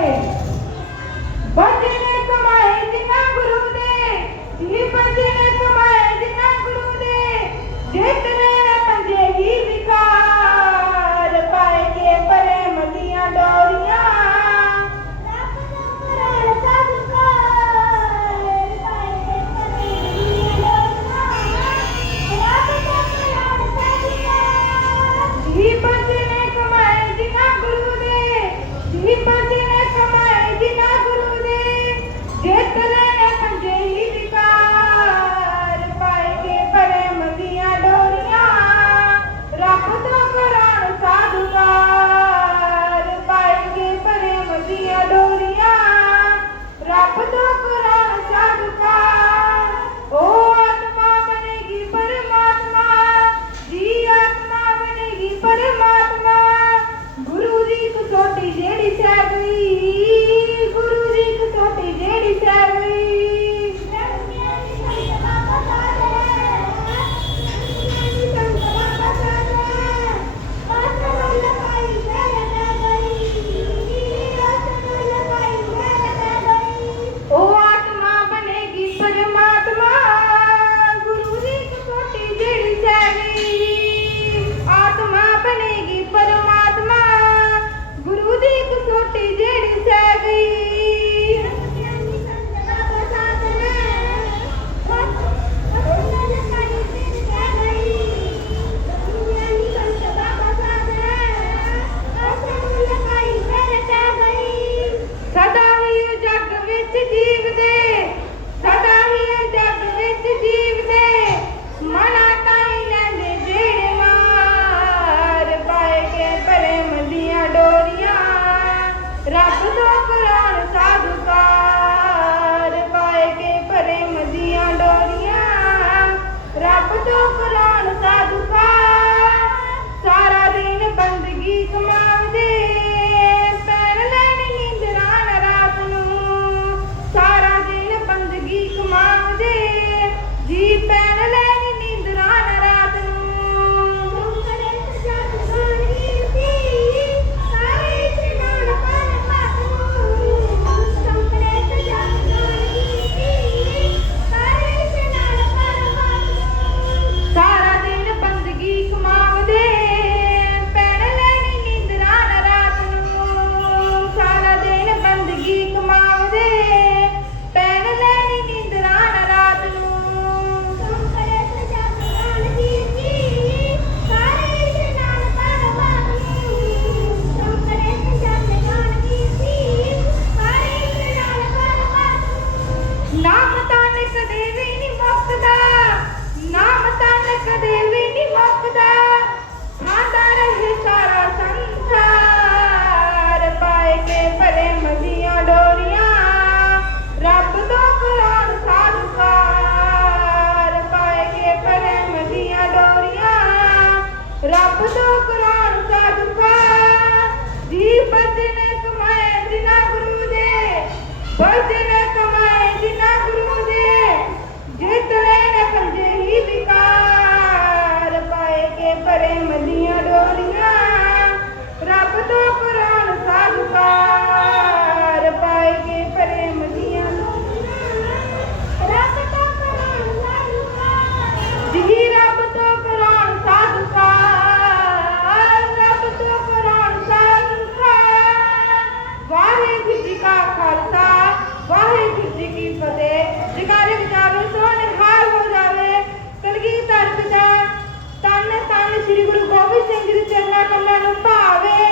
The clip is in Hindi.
Okay. Hey. तो दीपति ने तुम्हें दिना गुरु दे भजने திரு குரு கோபி செஞ்சிருச்சு என்ன பண்ணனுப்பா